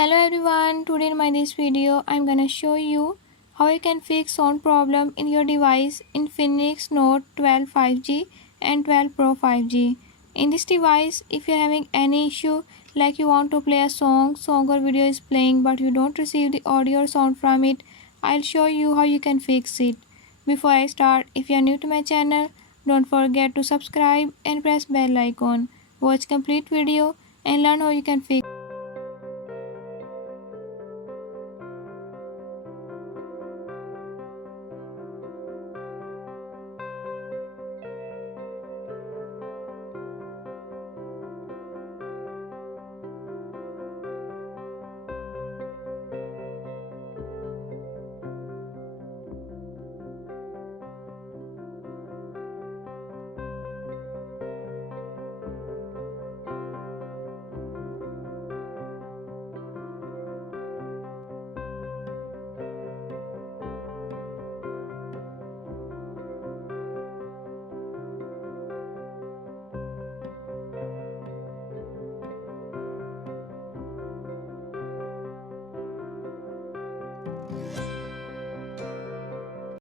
Hello everyone, today in my this video I'm gonna show you how you can fix sound problem in your device Infinix Note 12 5G and 12 Pro 5G. In this device, if you're having any issue like you want to play a song or video is playing but you don't receive the audio or sound from it, I'll show you how you can fix it. Before I start, if you're new to my channel, don't forget to subscribe and press bell icon. Watch complete video and learn how you can fix